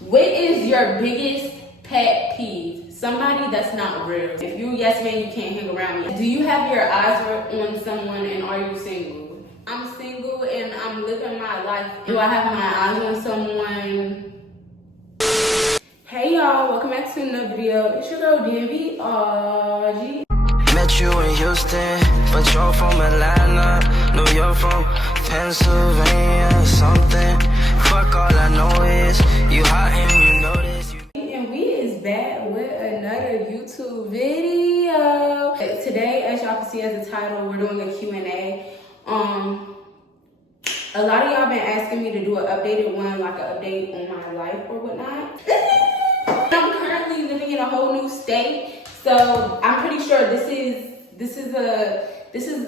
What is your biggest pet peeve? Somebody that's not real. If you're a yes man, you can't hang around me. Do you have your eyes on someone and are you single? I'm single and I'm living my life. Do I have my eyes on someone? Hey y'all, welcome back to another video. It's your girl DMV RG. Met you in Houston, but you're from Atlanta. No, you're from Pennsylvania or something. Fuck, all I know is you hot and you know this. And we is back with another YouTube video. Today, as y'all can see as the title, we're doing a Q&A. A lot of y'all been asking me to do an updated one, like an update on my life or whatnot. I'm currently living in a whole new state, so I'm pretty sure this is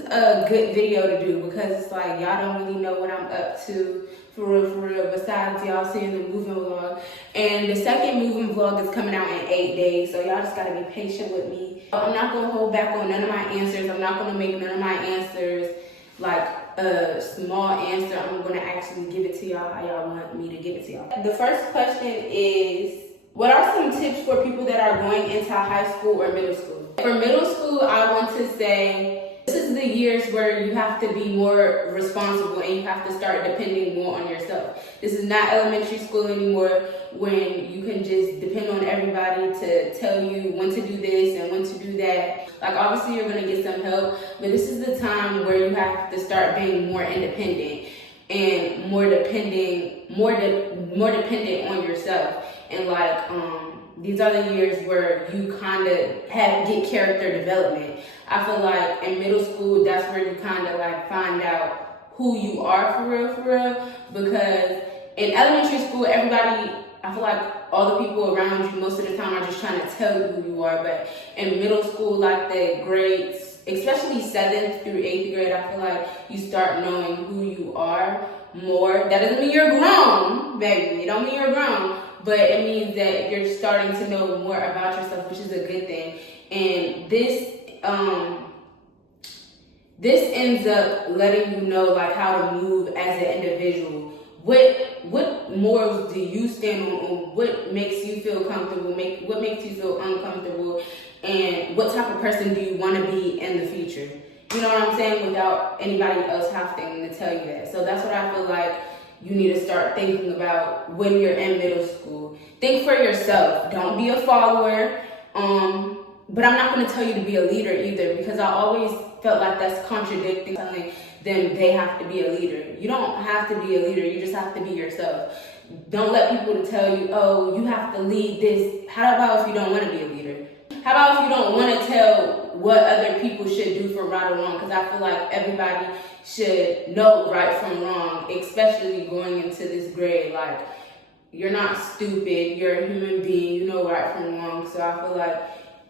a good video to do because it's like y'all don't really know what I'm up to for real. Besides y'all seeing the moving vlog, and the second moving vlog is coming out in 8 days, so y'all just gotta be patient with me. I'm not gonna hold back on none of my answers. I'm not gonna make none of my answers like a small answer. I'm gonna actually give it to y'all how y'all want me to give it to y'all. The first question is, what are some tips for people that are going into high school or middle school? For middle school, I want to say this is the years where you have to be more responsible and you have to start depending more on yourself. This is not elementary school anymore when you can just depend on everybody to tell you when to do this and when to do that. Like obviously you're gonna get some help, but this is the time where you have to start being more independent and more dependent on yourself. And like these are the years where you kind of get character development. I feel like in middle school, that's where you kind of like find out who you are for real. Because in elementary school, everybody, I feel like all the people around you most of the time are just trying to tell you who you are. But in middle school, like the grades, especially 7th through 8th grade, I feel like you start knowing who you are more. That doesn't mean you're grown, baby. It don't mean you're grown. But it means that you're starting to know more about yourself, which is a good thing. And this ends up letting you know like how to move as an individual. What morals do you stand on? What makes you feel comfortable? What makes you feel uncomfortable? And what type of person do you want to be in the future? You know what I'm saying? Without anybody else having to tell you that. So that's what I feel like you need to start thinking about when you're in middle school. Think for yourself. Don't be a follower. But I'm not going to tell you to be a leader either, because I always felt like that's contradicting telling them they have to be a leader. You don't have to be a leader. You just have to be yourself. Don't let people tell you, oh, you have to lead this. How about if you don't want to be a leader? How about if you don't want to tell what other people should do for right or wrong? Because I feel like everybody should know right from wrong, especially going into this grade. Like, you're not stupid. You're a human being. You know right from wrong. So I feel like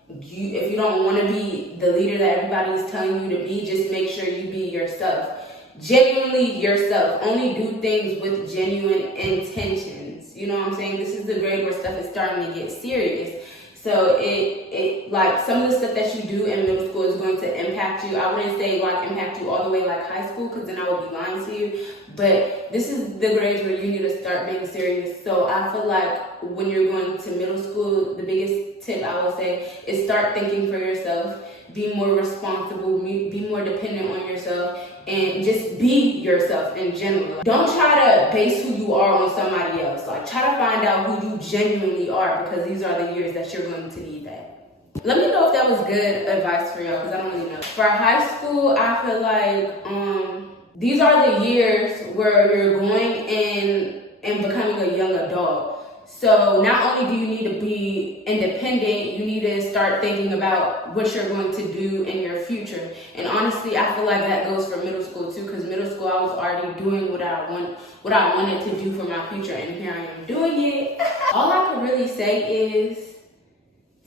if you don't want to be the leader that everybody's telling you to be, just make sure you be yourself. Genuinely yourself. Only do things with genuine intentions. You know what I'm saying? This is the grade where stuff is starting to get serious. So it like some of the stuff that you do in middle school is going to impact you. I wouldn't say like impact you all the way like high school, because then I would be lying to you. But this is the grades where you need to start being serious. So I feel like when you're going to middle school, the biggest tip I will say is start thinking for yourself. Be more responsible, be more dependent on yourself, and just be yourself in general. Don't try to base who you are on somebody else. Like, try to find out who you genuinely are, because these are the years that you're going to need that. Let me know if that was good advice for y'all, because I don't really know. For high school, I feel like these are the years where you're going in and becoming a young adult. So not only do you need to be independent, you need to start thinking about what you're going to do in your future. And honestly, I feel like that goes for middle school too, because middle school I was already doing what I wanted to do for my future, and here I am doing it. All I can really say is,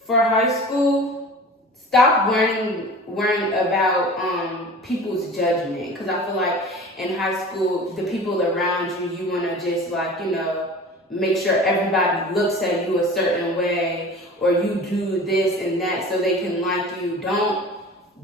for high school, stop worrying about people's judgment, because I feel like in high school, the people around you want to just like, you know, make sure everybody looks at you a certain way, or you do this and that so they can like you. Don't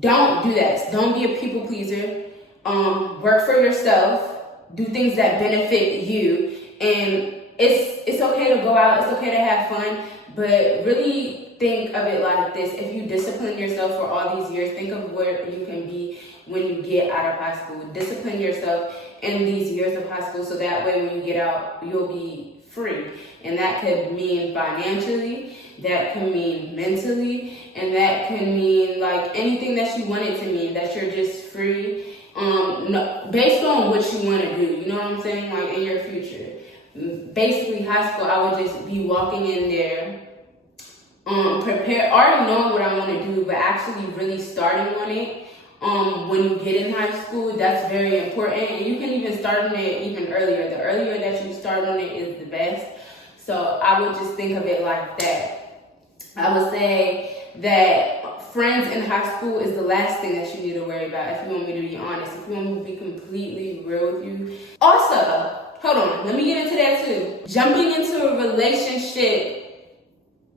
do that. Don't be a people pleaser. Work for yourself. Do things that benefit you. And it's okay to go out, it's okay to have fun, but really think of it like this. If you discipline yourself for all these years, think of where you can be when you get out of high school. Discipline yourself in these years of high school so that way when you get out, you'll be free. And that could mean financially, that can mean mentally, and that can mean like anything that you want it to mean, that you're just free, based on what you want to do, you know what I'm saying, like in your future. Basically, high school, I would just be walking in there, prepared, already knowing what I want to do, but actually really starting on it. When you get in high school, that's very important, and you can even start on it even earlier. The earlier that you start on it is the best. So I would just think of it like that. I would say that friends in high school is the last thing that you need to worry about, if you want me to be honest, if you want me to be completely real with you. Also, hold on, let me get into that too. Jumping into a relationship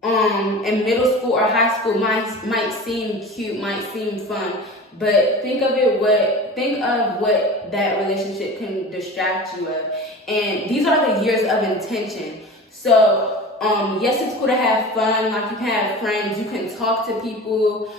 in middle school or high school might seem cute, might seem fun, but think of what that relationship can distract you of. And these are the years of intention. So yes, it's cool to have fun, like you can have friends, you can talk to people,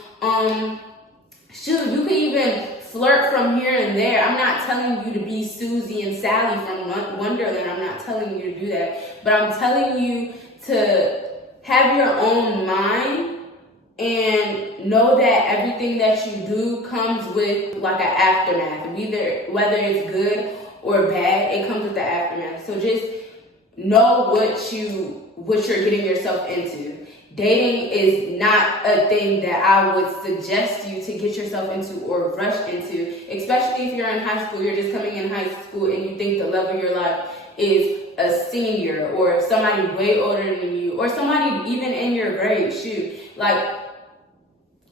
shoot, you can even flirt from here and there. I'm not telling you to be Susie and Sally from Wonderland, I'm not telling you to do that, but I'm telling you to have your own mind and know that everything that you do comes with like an aftermath, whether it's good or bad, it comes with the aftermath. So just know what you're getting yourself into. Dating is not a thing that I would suggest you to get yourself into or rush into, especially if you're in high school, you're just coming in high school and you think the love of your life is a senior or somebody way older than you or somebody even in your grade. Shoot, like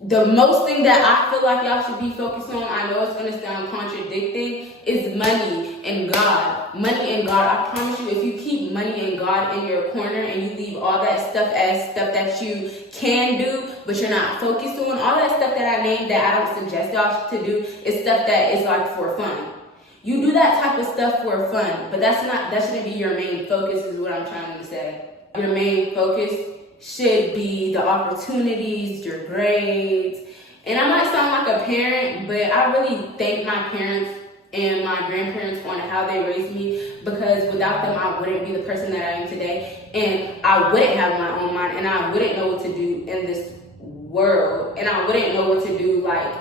the most thing that I feel like y'all should be focused on, I know it's gonna sound contradicting, is money and God. Money and God. I promise you, if you keep money and God in your corner and you leave all that stuff as stuff that you can do, but you're not focused on, all that stuff that I named that I don't suggest y'all to do is stuff that is like for fun. You do that type of stuff for fun, but that shouldn't be your main focus is what I'm trying to say. Your main focus should be the opportunities, your grades. And I might sound like a parent, but I really thank my parents and my grandparents on how they raised me, because without them, I wouldn't be the person that I am today. And I wouldn't have my own mind, and I wouldn't know what to do in this world. And I wouldn't know what to do, like,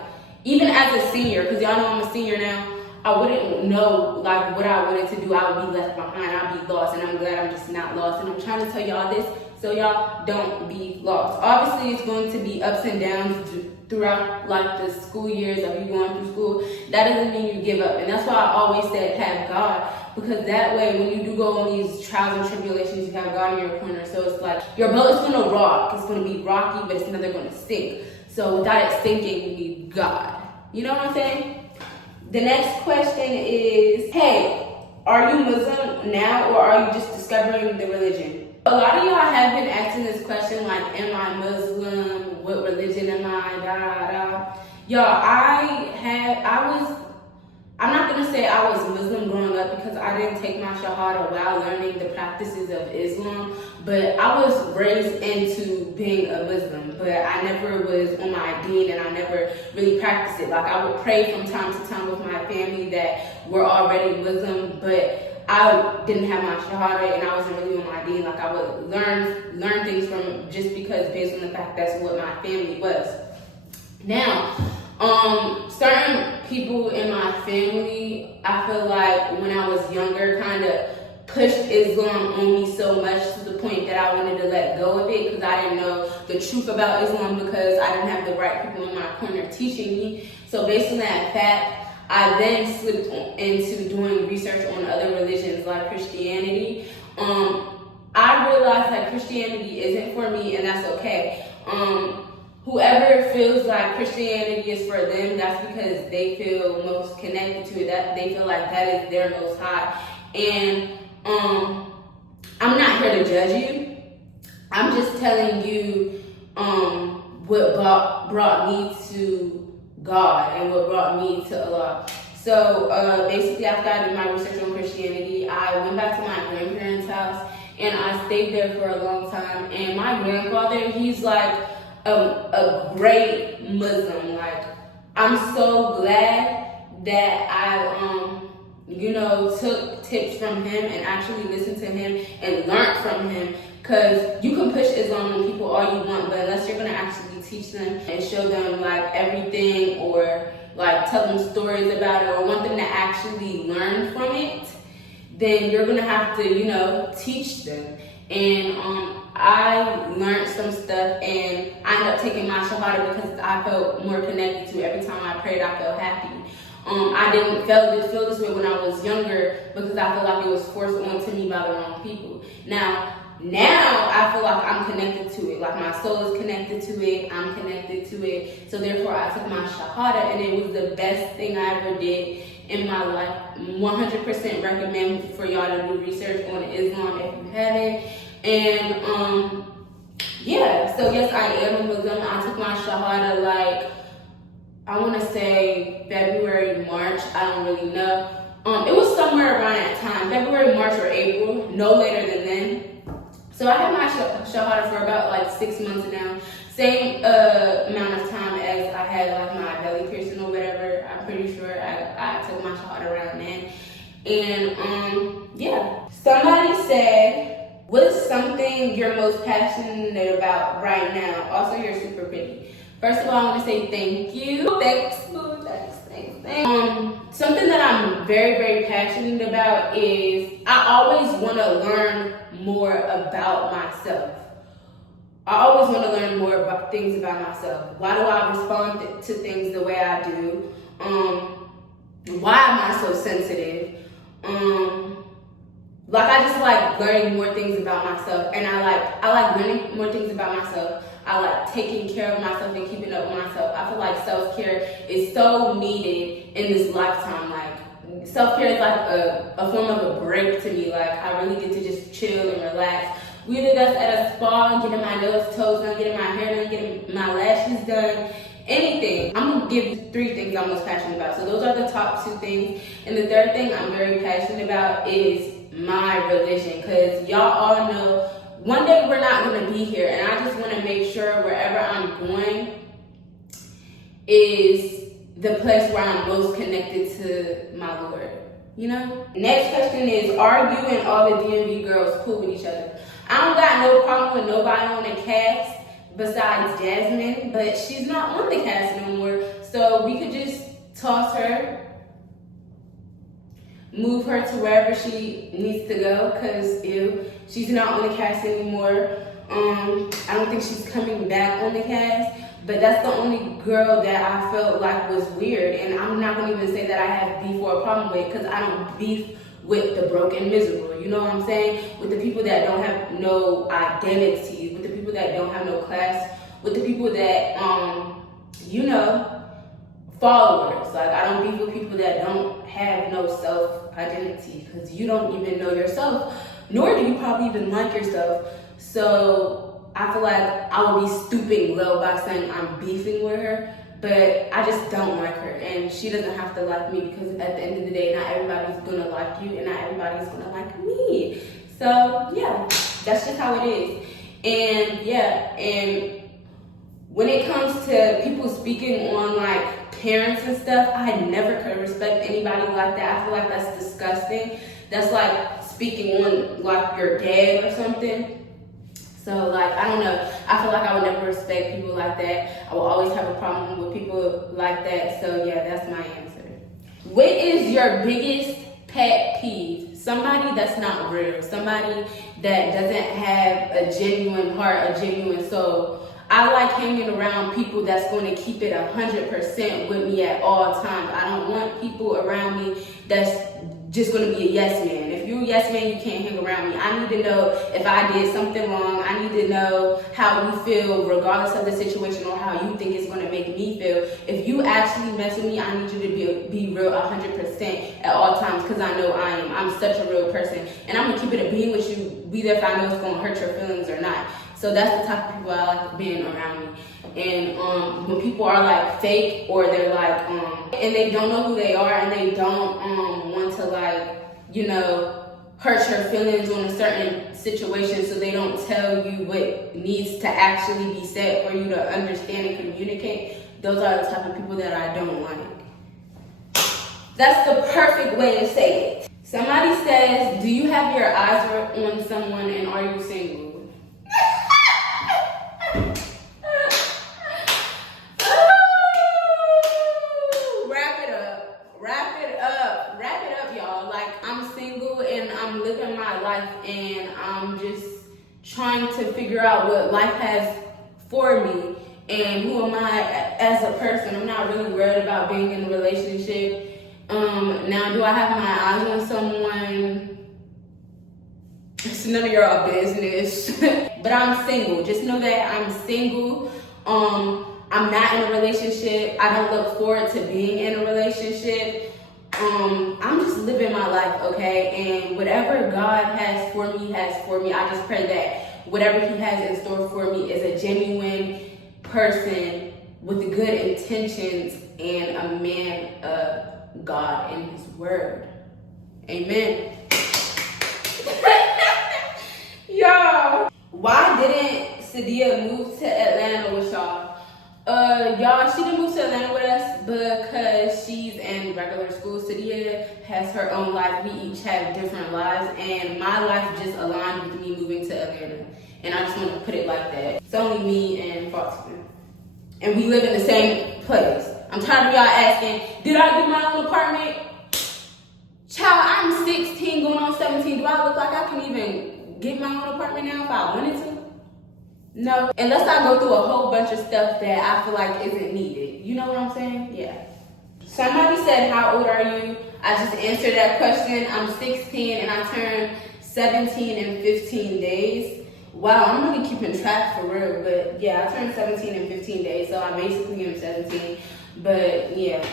even as a senior, because y'all know I'm a senior now, I wouldn't know like what I wanted to do. I would be left behind, I'd be lost, and I'm glad I'm just not lost. And I'm trying to tell y'all this so y'all don't be lost. Obviously, it's going to be ups and downs throughout like the school years of you going through school. That doesn't mean you give up. And that's why I always said have God, because that way when you do go on these trials and tribulations, you have God in your corner. So it's like your boat is going to rock. It's going to be rocky, but it's never going to sink. So without it sinking, you need God. You know what I'm saying? The next question is, hey, are you Muslim now or are you just discovering the religion? A lot of y'all have been asking this question, like, am I Muslim? What religion am I? Y'all, I'm not gonna say I was Muslim growing up because I didn't take my shahada while learning the practices of Islam, but I was raised into being a Muslim, but I never was on my deen and I never really practiced it. Like, I would pray from time to time with my family that were already Muslim, but I didn't have my shahada and I wasn't really on my deen. Like, I would learn things from just because based on the fact that's what my family was. Now, certain people in my family, I feel like when I was younger, kind of pushed Islam on me so much to the point that I wanted to let go of it because I didn't know the truth about Islam, because I didn't have the right people in my corner teaching me. So based on that fact, I then slipped into doing research on other religions like Christianity. I realized that Christianity isn't for me, and that's okay. Whoever feels like Christianity is for them, that's because they feel most connected to it. That they feel like that is their most high. And I'm not here to judge you. I'm just telling you what brought me to God and what brought me to Allah. So basically, after I did my research on Christianity, I went back to my grandparents' house and I stayed there for a long time. And my grandfather, he's like a great Muslim. Like, I'm so glad that I took tips from him and actually listened to him and learned from him. Because you can push Islam on people all you want, but unless you're going to actually teach them and show them like everything, or like tell them stories about it, or want them to actually learn from it, then you're going to have to, teach them. And I learned some stuff, and I ended up taking my shahada because I felt more connected to it. Every time I prayed, I felt happy. I didn't feel this way when I was younger because I feel like it was forced onto me by the wrong people. Now I feel like I'm connected to it. Like, my soul is connected to it. I'm connected to it. So therefore, I took my shahada, and it was the best thing I ever did in my life. 100% recommend for y'all to do research on Islam if you haven't. And so yes, I am a Muslim. I took my shahada like, I want to say February, March. I don't really know. It was somewhere around that time, February, March, or April, no later than then. So I had my shahada for about like 6 months now. Same amount of time as I had like my belly piercing or whatever. I'm pretty sure I took my shahada around then. And somebody said, what's something you're most passionate about right now? Also, you're super pretty. First of all, I want to say thank you. Thanks. Something that I'm very, very passionate about is I always want to learn more about myself. I always want to learn more about things about myself. Why do I respond to things the way I do? Why am I so sensitive? I just like learning more things about myself, and I like learning more things about myself. I like taking care of myself and keeping up with myself. I feel like self-care is so needed in this lifetime. Like, self-care is like a form of a break to me. Like, I really get to just chill and relax. We did us at a spa, getting my nails, toes done, getting my hair done, getting my lashes done, anything. I'm gonna give you 3 things I'm most passionate about. So those are the top 2 things. And the third thing I'm very passionate about is my religion. Because y'all all know one day we're not going to be here, and I just want to make sure wherever I'm going is the place where I'm most connected to my Lord, Next question is, are you and all the DMV girls cool with each other? I don't got no problem with nobody on the cast besides Jasmine, but she's not on the cast no more, so we could just toss her, move her to wherever she needs to go, because she's not on the cast anymore. I don't think she's coming back on the cast, but that's the only girl that I felt like was weird. And I'm not going to even say that I have beef or a problem with, because I don't beef with the broke and miserable. You know what I'm saying? With the people that don't have no identity, with the people that don't have no class, with the people that, followers. Like, I don't beef with people that don't have no self-identity, because you don't even know yourself, nor do you probably even like yourself. So I feel like I would be stooping low by saying I'm beefing with her, but I just don't like her, and she doesn't have to like me, because at the end of the day, not everybody's gonna like you, and not everybody's gonna like me. So yeah, that's just how it is. And when it comes to people speaking on like parents and stuff, I never could respect anybody like that. I feel like that's disgusting. That's like speaking on like your dad or something. So like, I don't know. I feel like I would never respect people like that. I will always have a problem with people like that. So yeah, that's my answer. What is your biggest pet peeve? Somebody that's not real. Somebody that doesn't have a genuine heart, a genuine soul. I like hanging around people that's going to keep it 100% with me at all times. I don't want people around me that's just going to be a yes man. If you're a yes man, you can't hang around me. I need to know if I did something wrong. I need to know how you feel regardless of the situation, or how you think it's going to make me feel. If you actually mess with me, I need you to be real 100% at all times, because I know I am. I'm such a real person. And I'm going to keep it a being with you, whether if I know it's going to hurt your feelings or not. So that's the type of people I like being around me. And when people are like fake, or they're like, and they don't know who they are, and they don't want to like, hurt your feelings on a certain situations so they don't tell you what needs to actually be said for you to understand and communicate. Those are the type of people that I don't like. That's the perfect way to say it. Somebody says, do you have your eyes on someone and are you single? Wrap it up, y'all. Like, I'm single and I'm living my life and I'm just trying to figure out what life has for me and who am I as a person. I'm not really worried about being in a relationship. Now, do I have my eyes on someone? It's none of your business. But I'm single. Just know that I'm single. I'm not in a relationship. I don't look forward to being in a relationship. I'm just living my life, okay? And whatever God has for me, I just pray that whatever he has in store for me is a genuine person with good intentions and a man of God and his word. Amen. Y'all, why didn't Sadia move to Atlanta with y'all? Y'all, she didn't move to Atlanta with us because she's in regular school. Sadia has her own life. We each have different lives, and my life just aligned with me moving to Atlanta. And I just want to put it like that. It's only me and Foxton. And we live in the same place. I'm tired of y'all asking, did I get my own apartment? Child, I'm 16 going on 17. Do I look like I can even get my own apartment now if I wanted to? No, unless I go through a whole bunch of stuff that I feel like isn't needed. You know what I'm saying? Yeah. Somebody said, how old are you? I just answered that question. I'm 16 and I turned 17 in 15 days. Wow, I'm really keeping track for real. But yeah, I turned 17 in 15 days, so I basically am 17. But yeah.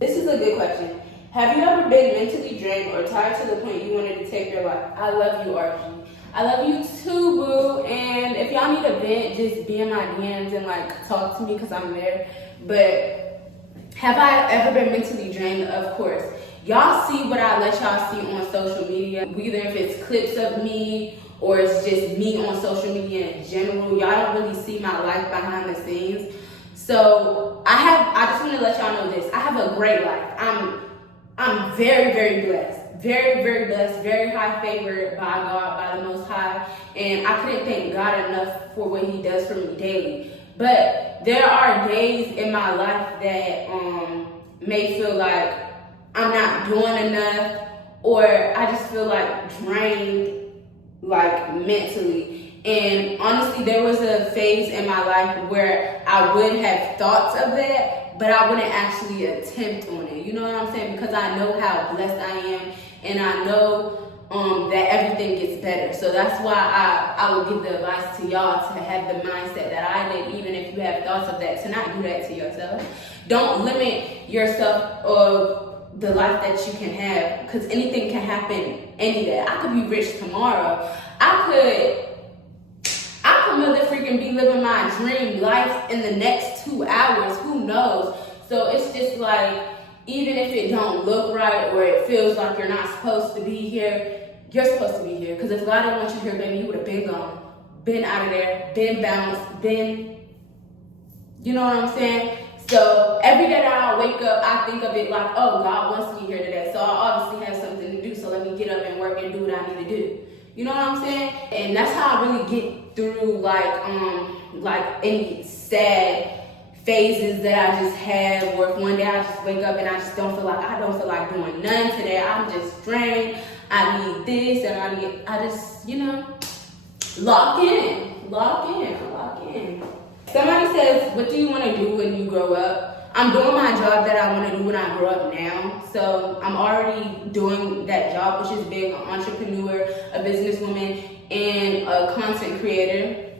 This is a good question. Have you ever been mentally drained or tired to the point you wanted to take your life? I love you, Archie. I love you too, boo. And if y'all need a vent, just be in my DMs and like talk to me because I'm there. But have I ever been mentally drained? Of course. Y'all see what I let y'all see on social media. Either if it's clips of me or it's just me on social media in general. Y'all don't really see my life behind the scenes. So I just want to let y'all know this. I have a great life. I'm very, very blessed. Very, very blessed, very high favored by God, by the Most High. And I couldn't thank God enough for what he does for me daily. But there are days in my life that may feel like I'm not doing enough, or I just feel like drained, like mentally. And honestly, there was a phase in my life where I would have thoughts of that, but I wouldn't actually attempt on it. You know what I'm saying? Because I know how blessed I am, and I know that everything gets better. So that's why I will give the advice to y'all to have the mindset that I did, even if you have thoughts of that, to not do that to yourself. Don't limit yourself of the life that you can have, because anything can happen any day. I could be rich tomorrow. I could mother freaking be living my dream life in the next 2 hours. Who knows? So it's just like, even if it don't look right or it feels like you're not supposed to be here, you're supposed to be here. Because if God didn't want you here, baby, you would have been gone, been out of there, been bounced, been, you know what I'm saying? So every day that I wake up, I think of it like, oh, God wants me here today. So I obviously have something to do. So let me get up and work and do what I need to do. You know what I'm saying? And that's how I really get through like any sad phases that I just have, or if one day I just wake up and I don't feel like doing nothing today. I'm just drained. I need this and I just, you know, lock in. Somebody says, what do you want to do when you grow up? I'm doing my job that I want to do when I grow up now. So I'm already doing that job, which is being an entrepreneur, a businesswoman, and a content creator.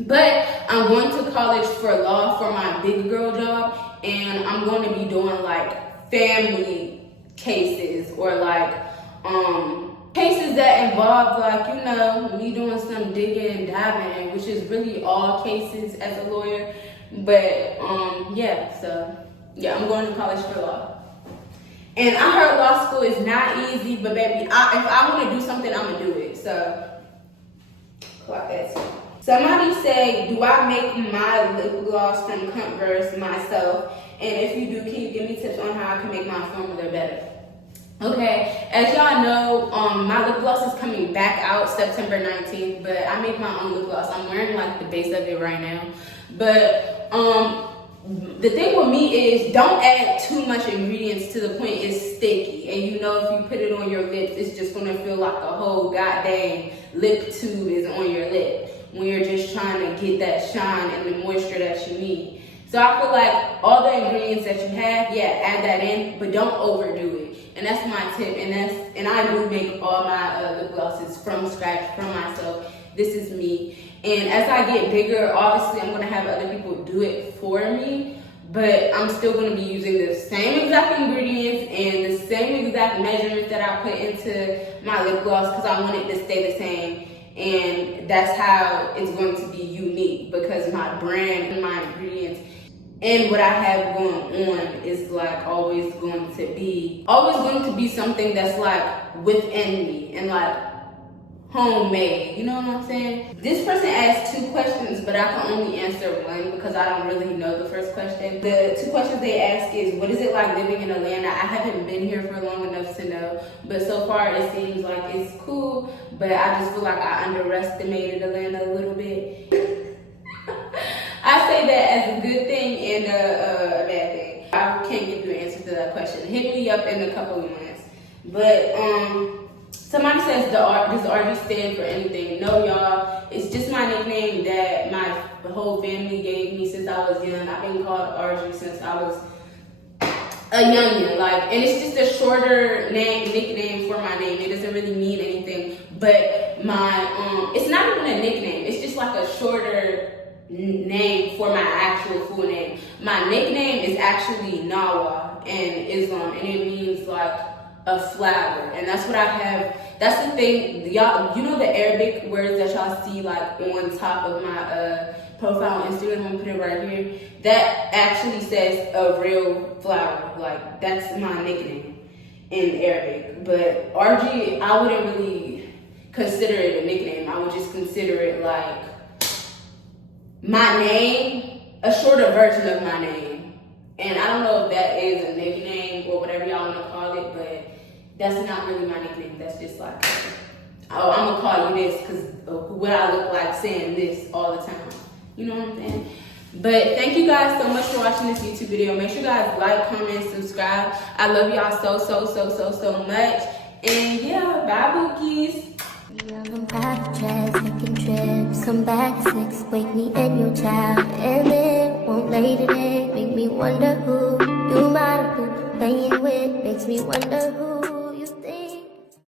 But I'm going to college for law for my big girl job, and I'm going to be doing like family cases or like cases that involve like, you know, me doing some digging and diving, which is really all cases as a lawyer. But I'm going to college for law. And I heard law school is not easy, but baby, if I want to do something, I'm gonna do it. So, clock that. Somebody say, do I make my lip gloss from Converse myself? And if you do, can you give me tips on how I can make my formula better? Okay, as y'all know, my lip gloss is coming back out September 19th, but I make my own lip gloss. I'm wearing like the base of it right now. But the thing with me is don't add too much ingredients to the point it's sticky. And you know, if you put it on your lips, it's just gonna feel like the whole goddamn lip tube is on your lip when you're just trying to get that shine and the moisture that you need. So I feel like all the ingredients that you have, yeah, add that in, but don't overdo it. And that's my tip. And I do make all my lip glosses from scratch, from myself. This is me. And as I get bigger, obviously I'm gonna have other people do it for me, but I'm still gonna be using the same exact ingredients and the same exact measurements that I put into my lip gloss because I want it to stay the same. And that's how it's going to be unique because my brand and my ingredients and what I have going on is like always going to be something that's like within me and like homemade, you know what I'm saying? This person asked 2 questions, but I can only answer one because I don't really know the first question. The 2 questions they ask is, what is it like living in Atlanta? I haven't been here for long enough to know, but so far it seems like it's cool, but I just feel like I underestimated Atlanta a little bit. I say that as a good thing and a bad thing. I can't give you an answer to that question. Hit me up in a couple of months. But somebody says, does RG stand for anything? No, y'all. It's just my nickname that the whole family gave me since I was young. I've been called RG since I was a youngin'. And it's just a shorter nickname for my name. It doesn't really mean anything. But my it's not even a nickname. It's just like a shorter name for my actual full name. My nickname is actually Nawa in Islam, and it means like a flower, and that's what I have. That's the thing, y'all. You know the Arabic words that y'all see like on top of my profile on Instagram. I'm gonna put it right here. That actually says a real flower. Like that's my nickname in Arabic. But RG, I wouldn't really consider it a nickname. I would just consider it like my name, a shorter version of my name. And I don't know if that is a nickname or whatever y'all want to call it, but that's not really my nickname. That's just like, oh, I'm going to call you this because of what I look like saying this all the time. You know what I'm saying? But thank you guys so much for watching this YouTube video. Make sure you guys like, comment, subscribe. I love y'all so much. And yeah, bye, bookies. I'm back to chest, taking trips. Come back 6, wake me and your child. And then won't lay today, make me wonder who you might have been playing with. Makes me wonder who.